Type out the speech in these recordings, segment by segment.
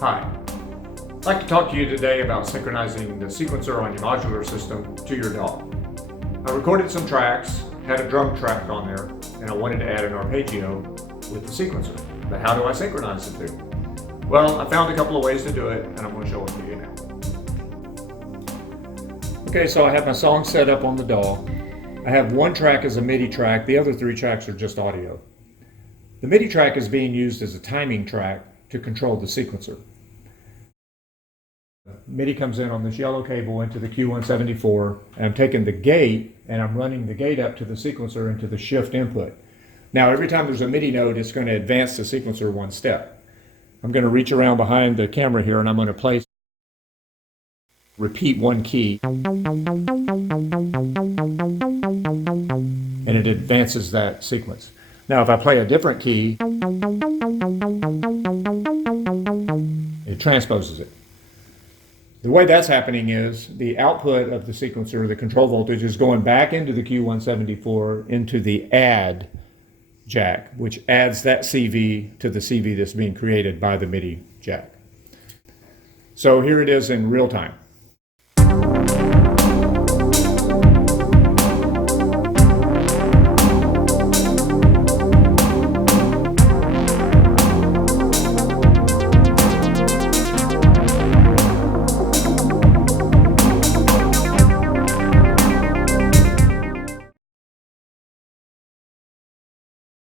Hi, I'd like to talk to you today about synchronizing the sequencer on your modular system to your DAW. I recorded some tracks, had a drum track on there, and I wanted to add an arpeggio with the sequencer. But how do I synchronize the two? Well, I found a couple of ways to do it, and I'm going to show it to you now. Okay, so I have my song set up on the DAW. I have one track as a MIDI track, the other three tracks are just audio. The MIDI track is being used as a timing track to control the sequencer. MIDI comes in on this yellow cable into the Q174, and I'm taking the gate and I'm running the gate up to the sequencer into the shift input. Now every time there's a MIDI note, it's going to advance the sequencer one step. I'm going to reach around behind the camera here and I'm going to repeat one key, and it advances that sequence. Now if I play a different key, it transposes it. The way that's happening is the output of the sequencer, the control voltage, is going back into the Q174 into the add jack, which adds that CV to the CV that's being created by the MIDI jack. So here it is in real time.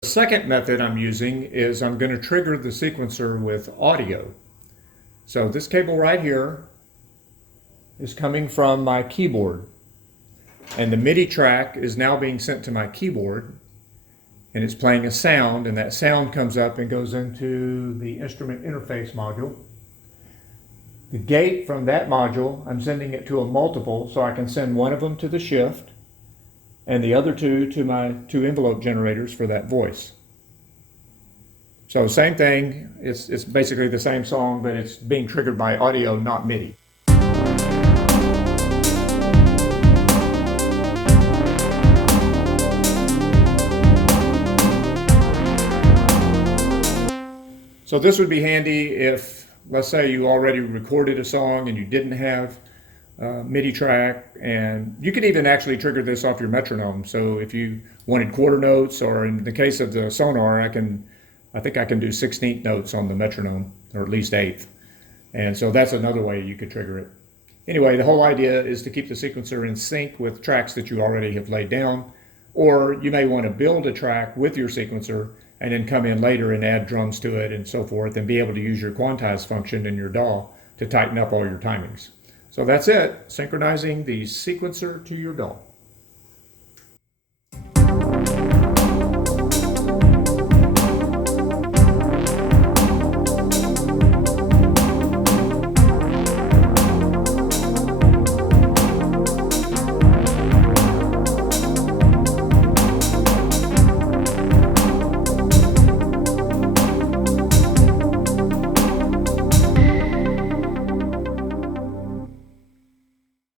The second method I'm using is I'm going to trigger the sequencer with audio. So this cable right here is coming from my keyboard, and the MIDI track is now being sent to my keyboard, and it's playing a sound, and that sound comes up and goes into the instrument interface module. The gate from that module, I'm sending it to a multiple, so I can send one of them to the shift and the other two to my two envelope generators for that voice. So same thing, it's basically the same song, but it's being triggered by audio, not MIDI. So this would be handy if, let's say you already recorded a song and you didn't have MIDI track, and you could even actually trigger this off your metronome. So if you wanted quarter notes, or in the case of the Sonar, I think I can do 16th notes on the metronome, or at least 8th. And so that's another way you could trigger it. Anyway, the whole idea is to keep the sequencer in sync with tracks that you already have laid down, or you may want to build a track with your sequencer and then come in later and add drums to it and so forth, and be able to use your quantized function in your DAW to tighten up all your timings. So that's it, synchronizing the sequencer to your DAW.